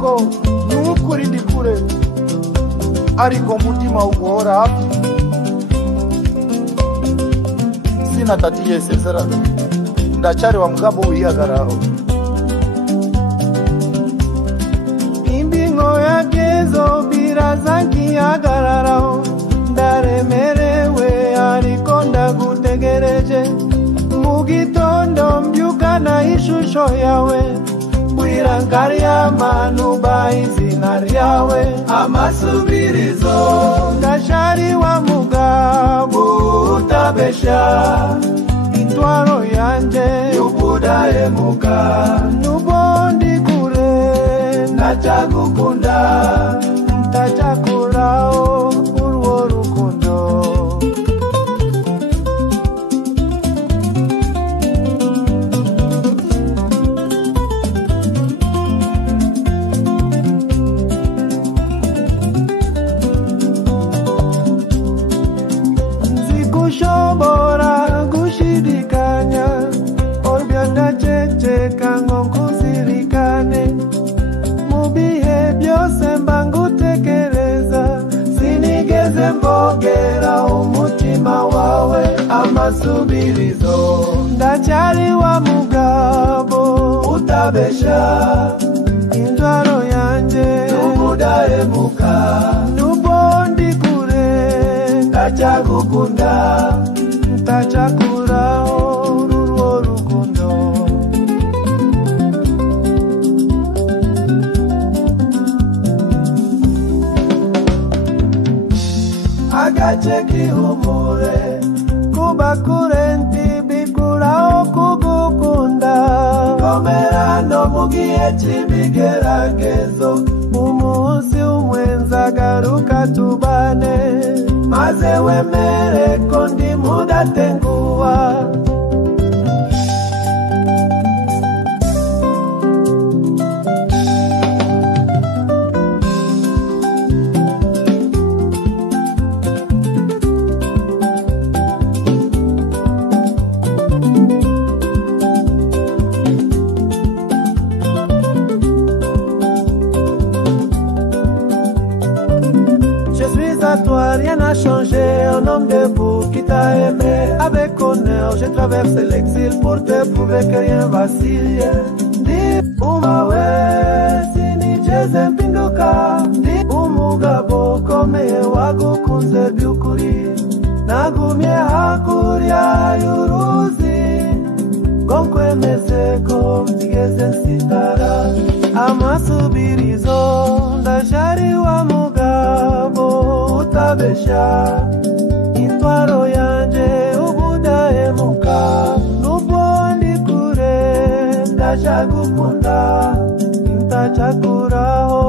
ko nukuri ndi kure ariko mutima ugora hafi sina tatiye sezerano ndachari wa mgambo wihagararo imbingo yagezo birazangi hagararo ndaremerewe ariko ndagutegereje mu gitondo mbyukana ishusho yawe bwirankari y'amanu izina ryawe amasubirizo ndashari wa mugabo utabesha intwaro yanje y'ubudahemuka n'ubundi kure ndacagukunda ndacakuraho urwo rukundo nzikushobora gushidikanya olbya ndaceceka ngo nkuzirikane mu bihe byose mba ngutekereza sinigeze mbogera umutima wawe amasubirizo ndacyari wa mugabo utabesha intwaro yanjye n'ubudahemuka n'ubundi kure ndacyagukunda ndacakuraho urwo rukundo agace k'ihumure kuba kure ntibikuraho kugukunda komera no mu gihe cy'ibigeragezo umunsi umwe nzagaruka tubane maze wemere ko ndi mudatenguha rien n'a changé, un homme debout qui t'a aimé. Avec honneur, j'ai traversé l'exil pour te prouver que rien vacille. Di umawe, sinigeze mpinduka. Di umugabo ukomeye wagukunze by'ukuri. Nagumye hakurya y'uruzi ngo nkwemeze ko ntigeze nsitara. Amasubirizo ndashari wa mugabo utabesha intwaro yanje ubudahemuka n'ubundi kure ndacagukunda ndacakuraho